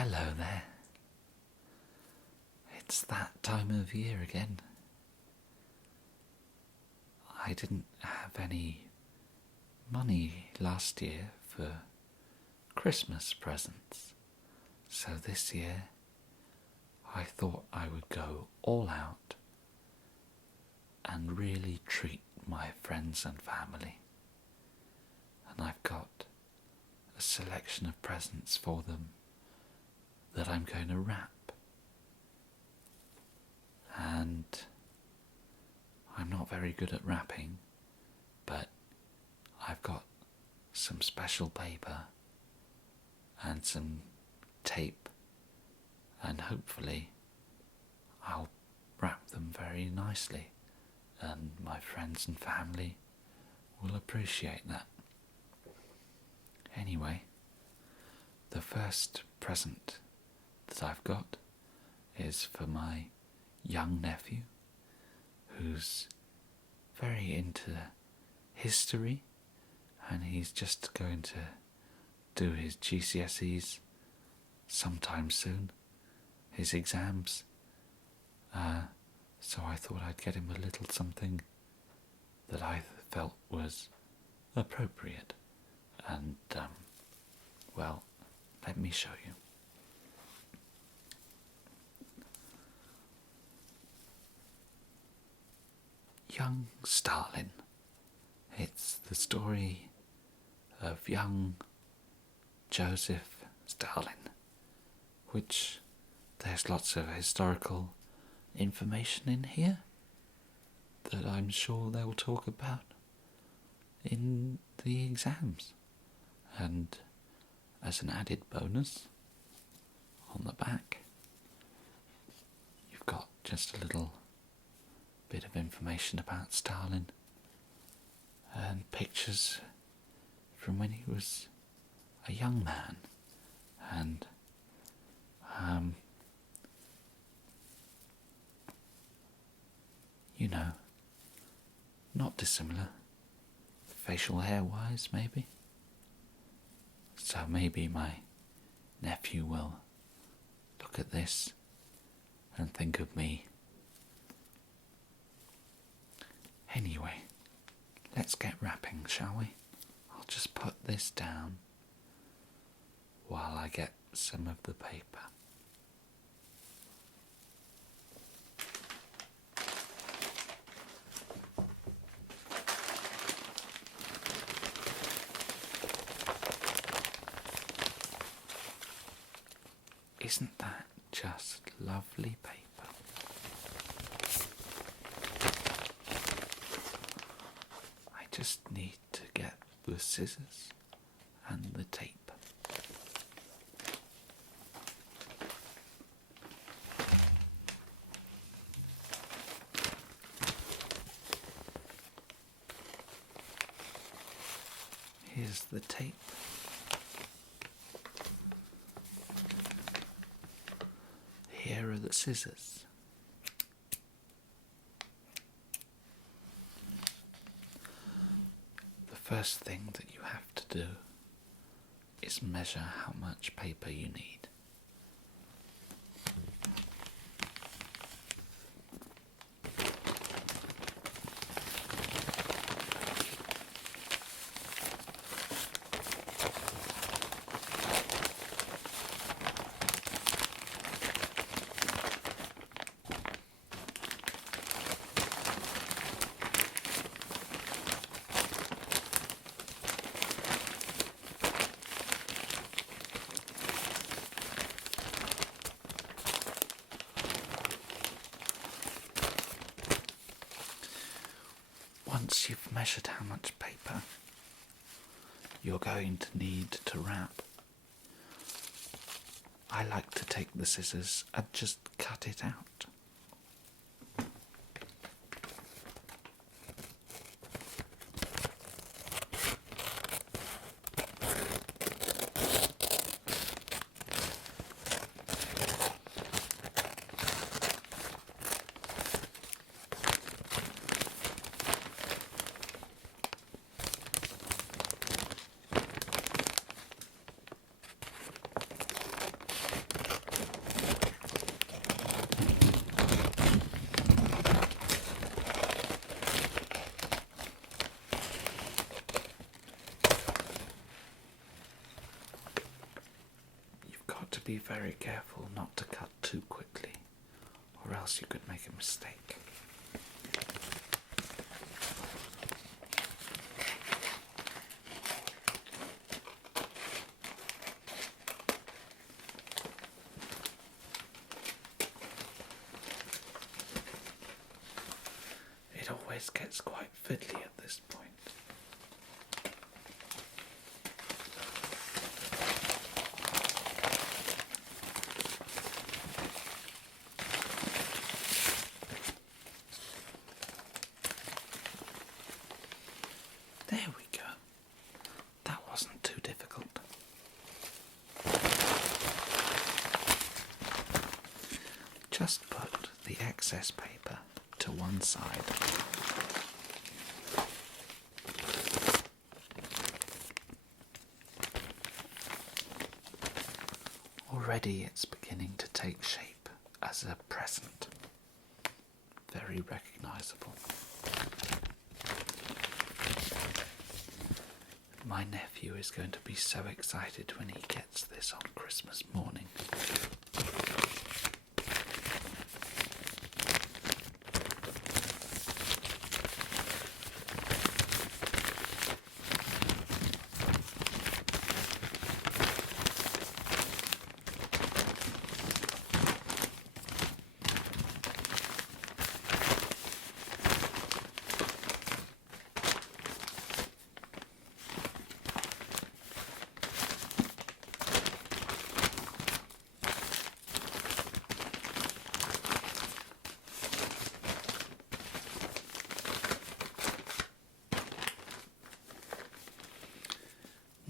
Hello there. It's that time of year again. I didn't have any money last year for Christmas presents, so this year I thought I would go all out and really treat my friends and family. And I've got a selection of presents for them that I'm going to wrap. And I'm not very good at wrapping, but I've got some special paper and some tape, and hopefully I'll wrap them very nicely, and my friends and family will appreciate that. Anyway, the first present that I've got is for my young nephew, who's very into history, and he's just going to do his GCSEs sometime soon, his exams. So I thought I'd get him a little something that I felt was appropriate. And, well, let me show you. Young Stalin. It's the story of young Joseph Stalin, which there's lots of historical information in here that I'm sure they'll talk about in the exams. And as an added bonus, on the back, you've got just a little bit of information about Stalin and pictures from when he was a young man, and you know, not dissimilar, facial hair wise maybe. So maybe my nephew will look at this and think of me. Anyway, let's get wrapping, shall we? I'll just put this down while I get some of the paper. Isn't that just lovely paper? I just need to get the scissors and the tape. Here's the tape. Here are the scissors. The first thing that you have to do is measure how much paper you need. Once you've measured how much paper you're going to need to wrap, I like to take the scissors and just cut it out. be very careful not to cut too quickly, or else you could make a mistake. It always gets quite fiddly at this point. There we go. That wasn't too difficult. Just put the excess paper to one side. Already it's beginning to take shape as a present. Very recognisable. My nephew is going to be so excited when he gets this on Christmas morning.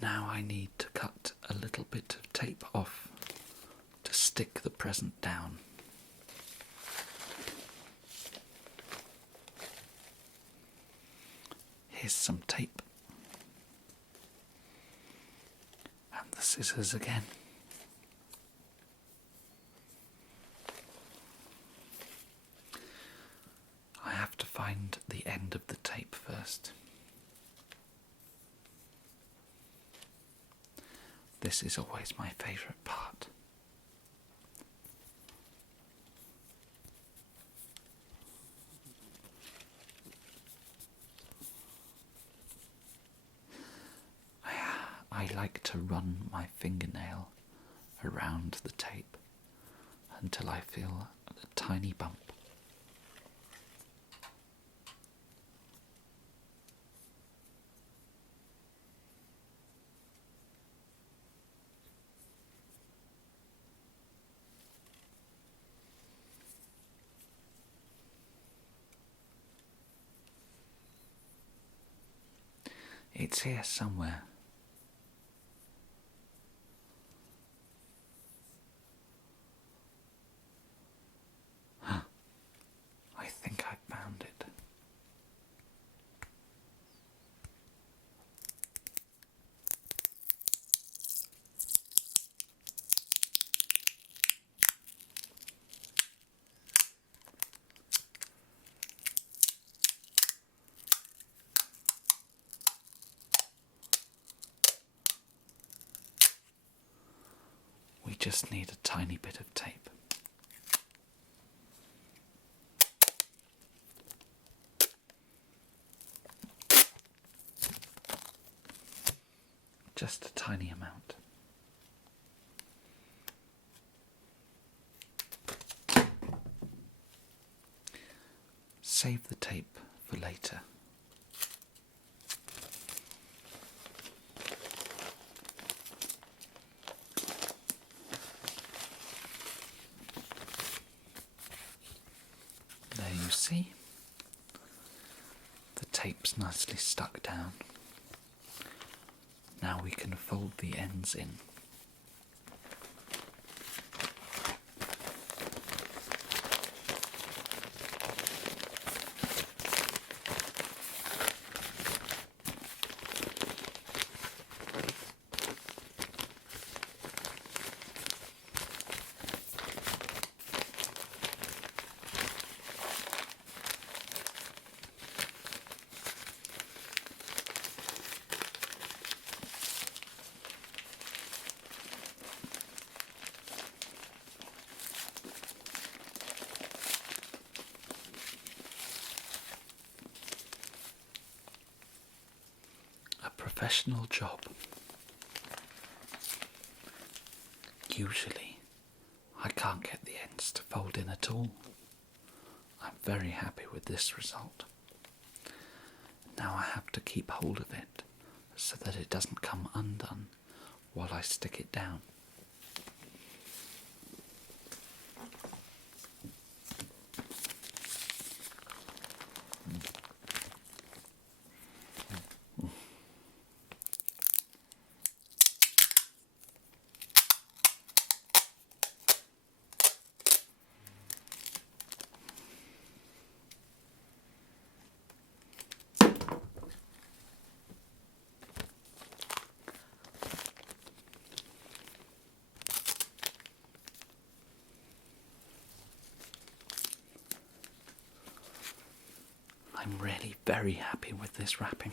Now I need to cut a little bit of tape off to stick the present down. Here's some tape. And the scissors again. I have to find the end of the tape first. This is always my favourite part. I like to run my fingernail around the tape until I feel a tiny bump. It's here somewhere. I think I found it. We just need a tiny bit of tape. Just a tiny amount. Save the tape for later. There you see, the tape's nicely stuck down. Now we can fold the ends in. professional job. Usually, I can't get the ends to fold in at all. I'm very happy with this result. Now I have to keep hold of it so that it doesn't come undone while I stick it down. I'm really very happy with this wrapping.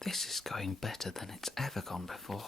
This is going better than it's ever gone before.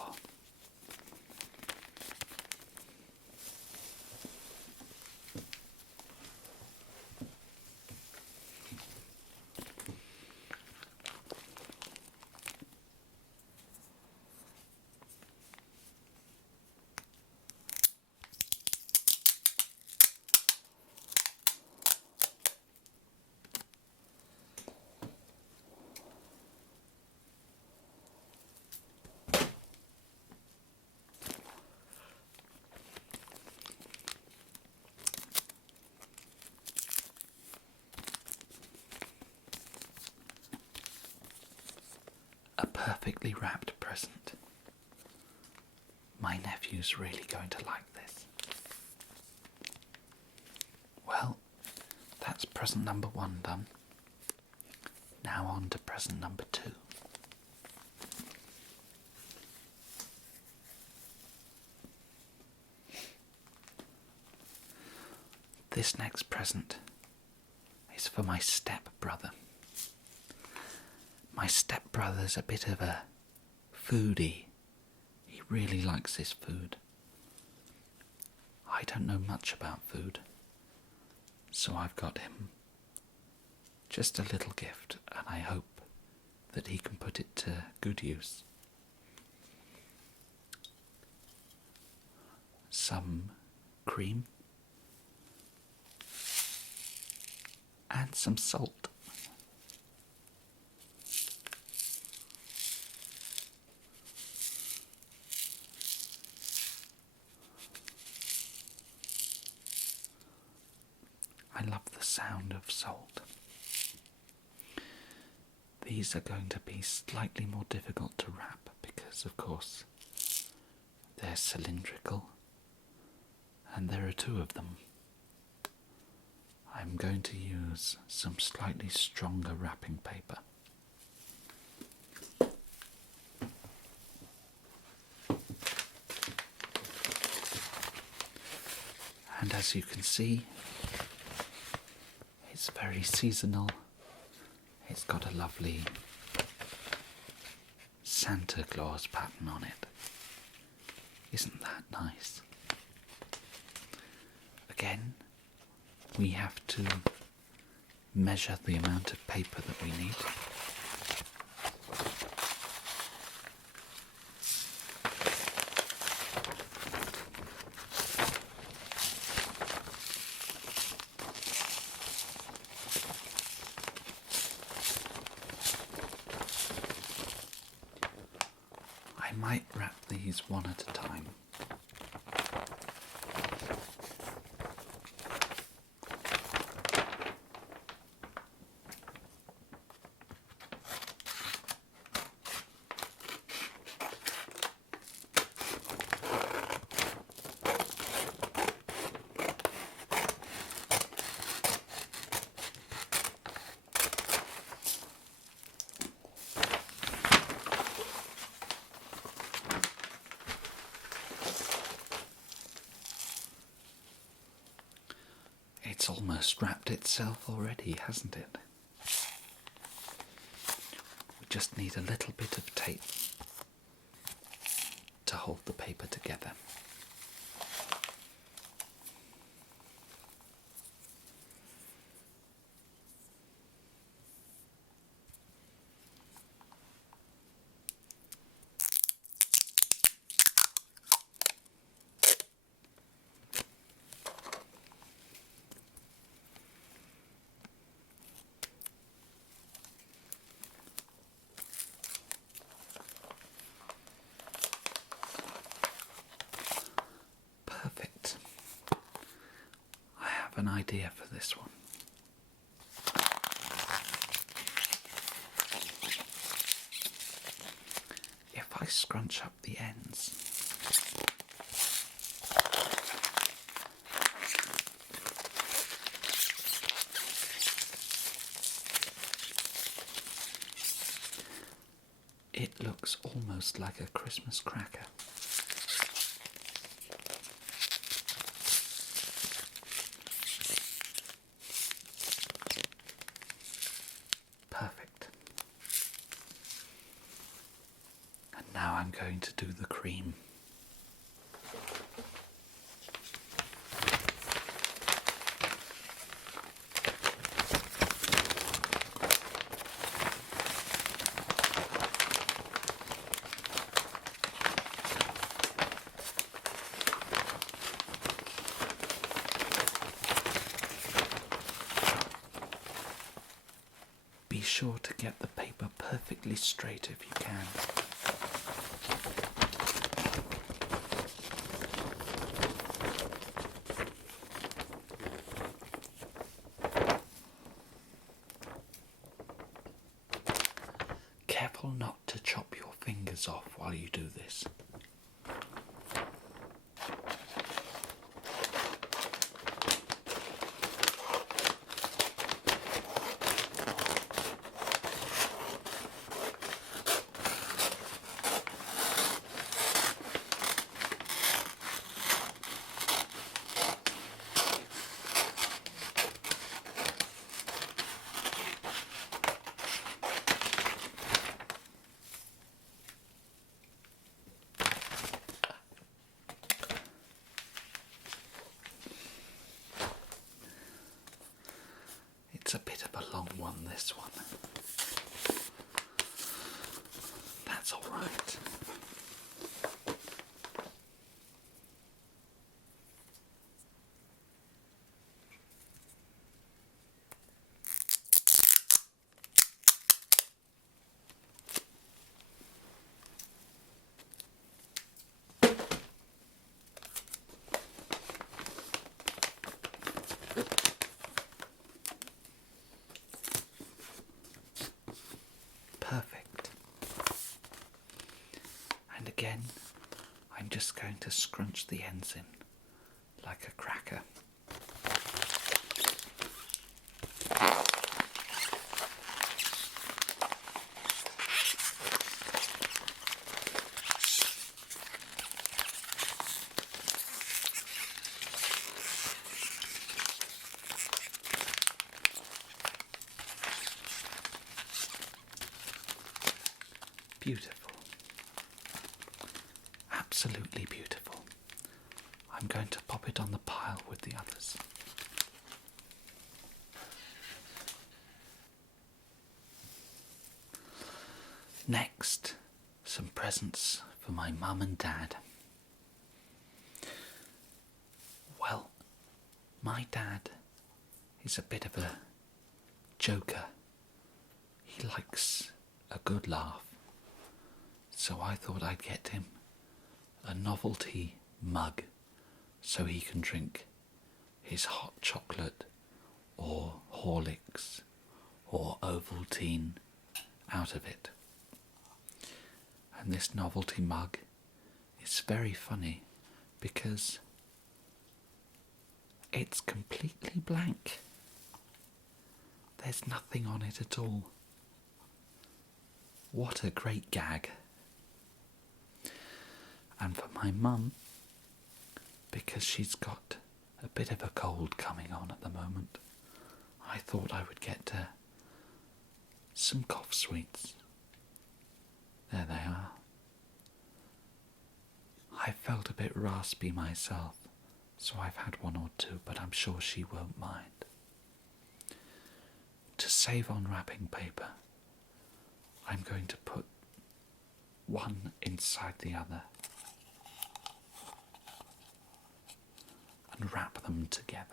A perfectly wrapped present. My nephew's really going to like this. Well, that's present number 1 done. Now on to present number 2. This next present is for my step-brother. My step-brother's a bit of a foodie. He really likes his food. I don't know much about food, so I've got him just a little gift, and I hope that he can put it to good use. Some cream and some salt. I love the sound of salt. These are going to be slightly more difficult to wrap because, of course, they're cylindrical and there are 2 of them. I'm going to use some slightly stronger wrapping paper. And as you can see, it's very seasonal. It's got a lovely Santa Claus pattern on it. Isn't that nice? Again, we have to measure the amount of paper that we need. I might wrap these one at a time. It's almost wrapped itself already, hasn't it? We just need a little bit of tape to hold the paper together. Perfect. I have an idea for this one. If I scrunch up the ends, it looks almost like a Christmas cracker. Perfect. And now I'm going to do the cream. Be sure to get the paper perfectly straight if you can. Careful not to chop your fingers off while you do this. It's a bit of a long one, this one. That's all right. Perfect. And again, I'm just going to scrunch the ends in like a cracker. Beautiful. Absolutely beautiful. I'm going to pop it on the pile with the others. Next, some presents for my mum and dad. Well, my dad is a bit of a joker. He likes a good laugh. So I thought I'd get him a novelty mug so he can drink his hot chocolate or Horlicks or Ovaltine out of it. And this novelty mug is very funny because it's completely blank. There's nothing on it at all. What a great gag. And for my mum, because she's got a bit of a cold coming on at the moment, I thought I would get some cough sweets. There they are. I felt a bit raspy myself, so I've had one or two, but I'm sure she won't mind. To save on wrapping paper, I'm going to put one inside the other and wrap them together.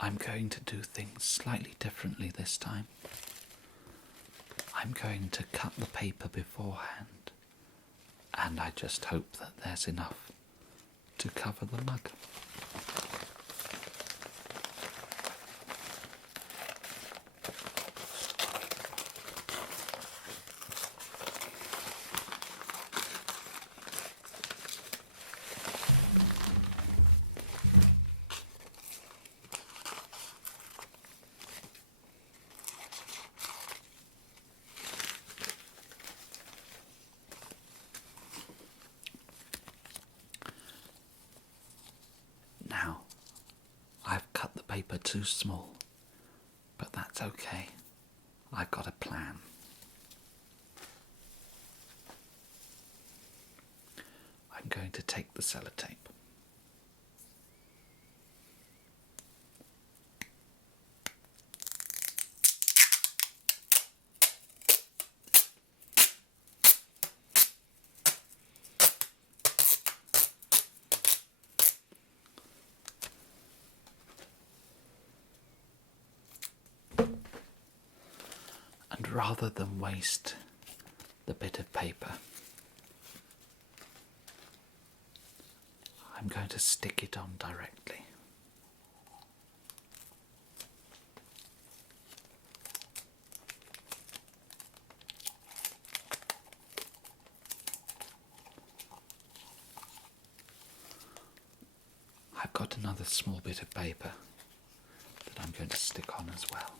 I'm going to do things slightly differently this time. I'm going to cut the paper beforehand, and I just hope that there's enough to cover the mug. Now, I've cut the paper too small, but that's okay. I've got a plan. I'm going to take the sellotape. And rather than waste the bit of paper, I'm going to stick it on directly. I've got another small bit of paper that I'm going to stick on as well.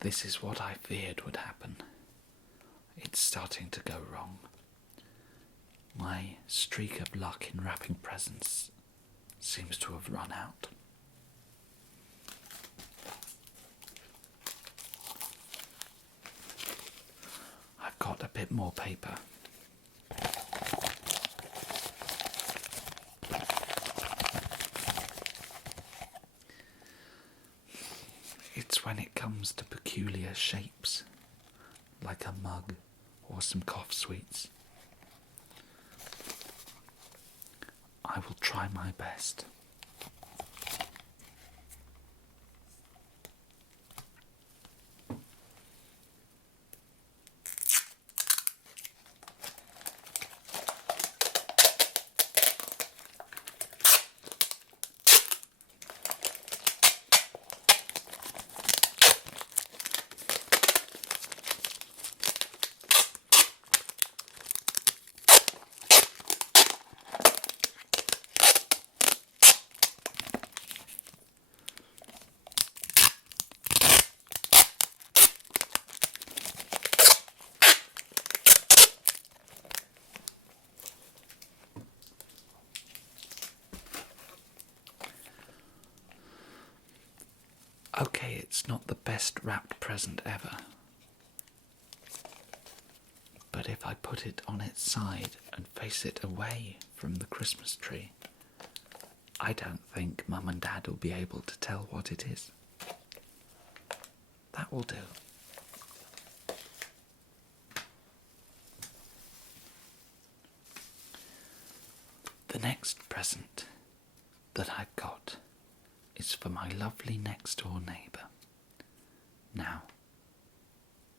This is what I feared would happen. It's starting to go wrong. My streak of luck in wrapping presents seems to have run out. I've got a bit more paper. It's when it comes to peculiar shapes, like a mug or some cough sweets. I will try my best. Okay, it's not the best wrapped present ever, but if I put it on its side and face it away from the Christmas tree, I don't think Mum and Dad will be able to tell what it is. That will do. The next present that I've got is for my lovely next door neighbour. Now,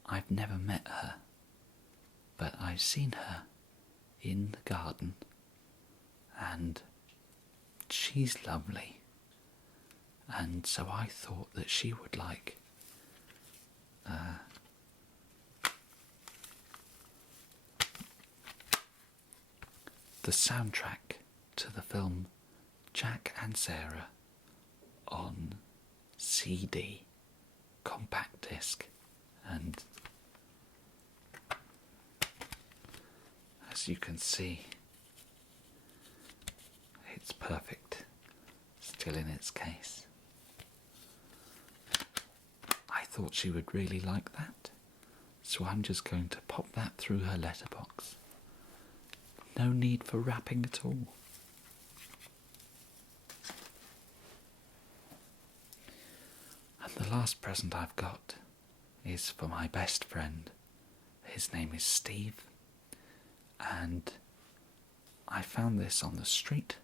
I've never met her, but I've seen her in the garden, and she's lovely, and so I thought that she would like the soundtrack to the film Jack and Sarah on CD, compact disc, and as you can see, it's perfect, still in its case. I thought she would really like that, so I'm just going to pop that through her letterbox. No need for wrapping at all. And the last present I've got is for my best friend. His name is Steve, and I found this on the street.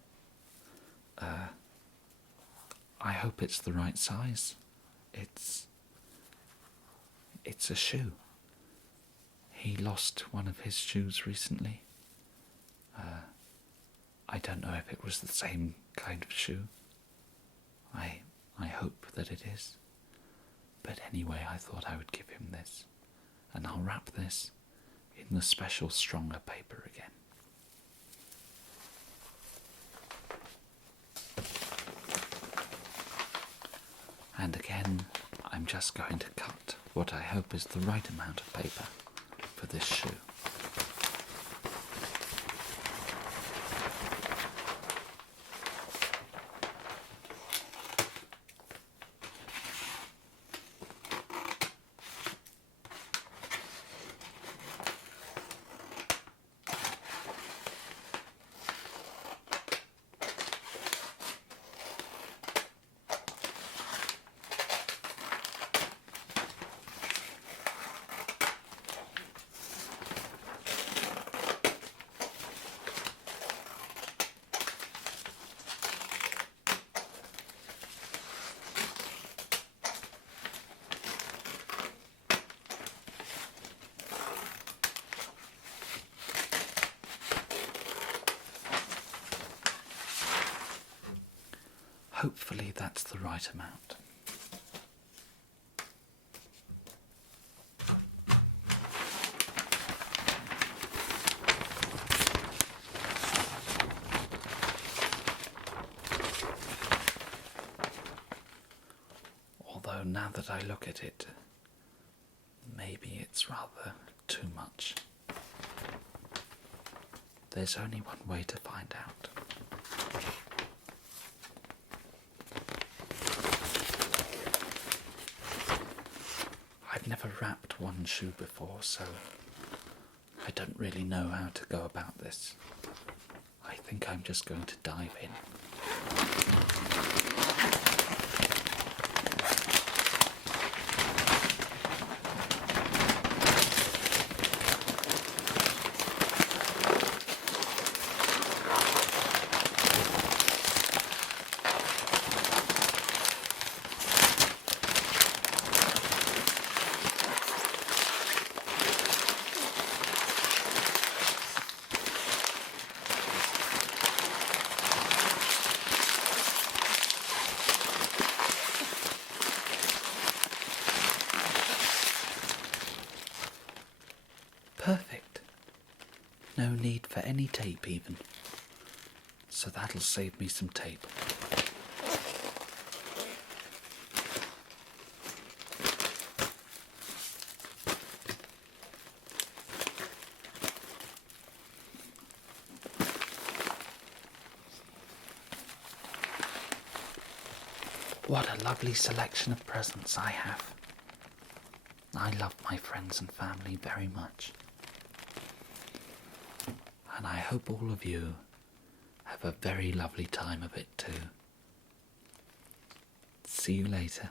I hope it's the right size. It's a shoe. He lost one of his shoes recently. I don't know if it was the same kind of shoe. I hope that it is. But anyway, I thought I would give him this. And I'll wrap this in the special stronger paper again. And again, I'm just going to cut what I hope is the right amount of paper for this shoe. Hopefully that's the right amount. Although now that I look at it, maybe it's rather too much. There's only one way to find out. I've never wrapped one shoe before, so I don't really know how to go about this. I think I'm just going to dive in. Perfect. No need for any tape even. So that'll save me some tape. What a lovely selection of presents I have. I love my friends and family very much. And I hope all of you have a very lovely time of it too. See you later.